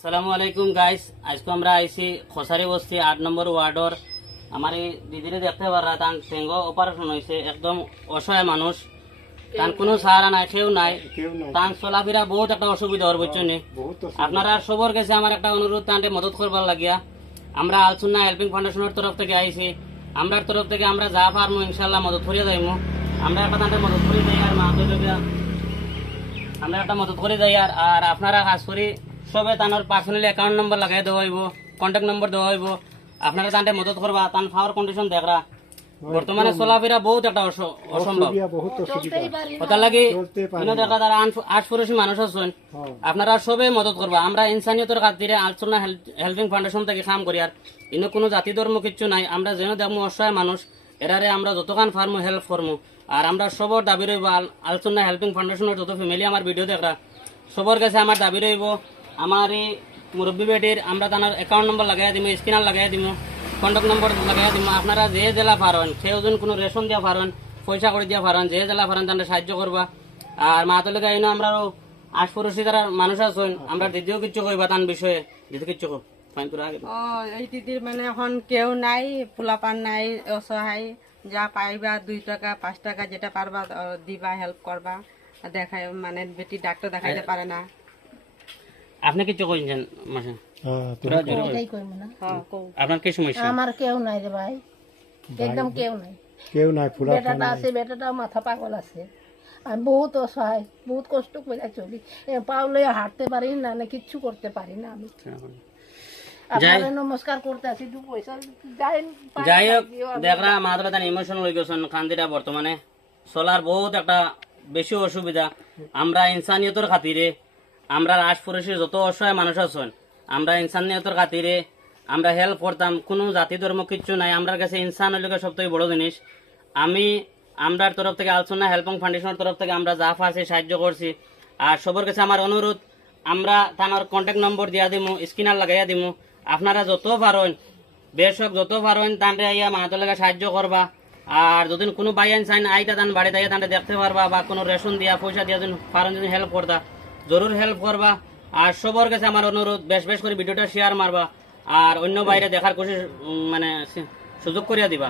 আসসালামু আলাইকুম গাইস, আজকে আমরা আইছি খসারি বস্তি 8 নম্বর ওয়ার্ডর। আমার এই দিদিরে দেখতে পারা তার টেঙ্গ অপারেশন হয়েছে, একদম অসহায় মানুষ, তার কোনো সাহারা নাই, কেউ নাই, তার চলাফেরা বহুত একটা অসুবিধা হওয়ার বুঝছেন। আপনারা সবর কাছে আমার একটা অনুরোধ, তাঁকে মদত করবার লাগিয়া আমরা আলসুন্না হেল্পিং ফাউন্ডেশনের তরফ থেকে আইছি। আমরার তরফ থেকে আমরা যা পারবো ইনশাল্লাহ মদত করিয়া যাইমু। আমরা একটা তাঁকে মদত করে যাই আর আমরা একটা মদত করে যাই। আর আপনারা কাজ করি সবে তানোর পার্সোনালি অ্যাকাউন্ট নম্বর লাগাই দেওয়া হইব, কন্ট্যাক্ট নম্বর দেওয়া হইব। আপনারা তান্তে মদত করবা, তান পাওয়ার কন্ডিশন দেখরা বর্তমানে চলাফেরা বহুত একটা অসম্ভব। ওটার লাগি দেখা তারা আশপাশি মানুষ আছেন, আপনারা সবে মদত করবা। আমরা ইনসানিয়তের খাতিরে আলসুন্নাহ হেল্পিং ফাউন্ডেশন থেকে কাম করি। আর ইনো কোনো জাতি ধর্ম কিচ্ছু নাই, আমরা যেন দেখবো অসহায় মানুষ এরারে আমরা যতক্ষণ ফার্মো হেল্প করবো। আর আমরা সবর দাবি রইব আলসুন্নাহ হেল্পিং ফাউন্ডেশনের যত ফ্যামিলি আমার ভিডিও দেখরা সবর কাছে আমার দাবি রইব, আমার এই মুরব্বী বেটির আমরা তার অ্যাকাউন্ট নম্বর লাগাই দিব, স্ক্যানার লাগাই দিব, কন্ট্যাক্ট নম্বর লাগাই দিব। আপনারা যে জেলা পারেন, সেজন কোনো রেশন দিয়া পারেন, পয়সা করে দিয়া পারেন, যে জেলা পারেন তাদের সাহায্য করবা। আর মাতলে গাইন আমরা আশপড়শি যারা মানুষ আছেন, আমরা দিদিও কিচ্ছু কইবা তার বিষয়ে, দিদি কিচ্ছু কো এই দিদির মানে এখন কেউ নাই, পোলাপান নাই, অসহায়, যা পাইবা 2 টাকা 5 টাকা যেটা পারবা দিবা, হেল্প করবা। দেখায় মানে বেটি ডাক্তার দেখাইতে পারে না। আপনি কিছু কইছেন মাসে আপনার কি সমস্যা? আমার কেউ নাই রে ভাই, একদম কেউ নাই, বেটাটা আছে, বেটাটা মাথা পাগল আছে। আমি বহুত অসহায়, বহুত কষ্ট করে চলি, পাওলে হাঁটতে পারি না, না কিচ্ছু করতে পারি না। আমি আপনারা নমস্কার করতে আছি, 2 পয়সা যাই হোক দেখরা মাত্রা তার ইমোশন হয়ে গেছেন কান্দিরা। বর্তমানে চলার বহুত একটা বেশি অসুবিধা। আমরা ইনসানিয়তের খাতিরে, আমরা আশপাশের যত অসহায় মানুষ আছেন, আমরা ইনসানিয়তের খাতিরে আমরা হেল্প করতাম। কোনো জাতি ধর্ম কিচ্ছু নাই, আমার কাছে ইনসান হইলে সব থেকে বড় জিনিস। আমি আমরার তরফ থেকে আলসুন্নাহ হেল্পিং ফাউন্ডেশনের তরফ থেকে আমরা যা পারছি সাহায্য করছি। আর সবার কাছে আমার অনুরোধ, আমরা তার কন্ট্যাক্ট নম্বর দিয়া দিমু, স্ক্যানার লাগাইয়া দিমু। আপনারা যত পারেন, বেশক যত পারেন তান্ডে আইয়া মাহাতর লেগে সাহায্য করবা। আর যদি কোনো বাইন চাইন আইতা তান বাড়িতে আইয়া তান্ডে দেখতে পারবা, বা কোনো রেশন দিয়া পয়সা দিয়া যদি পারেন যদি হেল্প করতা জরুর হেল্প করবা। আর সবার কাছে আমার অনুরোধ, বেশ বেশ করে ভিডিওটা শেয়ার মারবা আর অন্য বাইরে দেখার কোশিশ মানে সুযোগ করিয়া দিবা।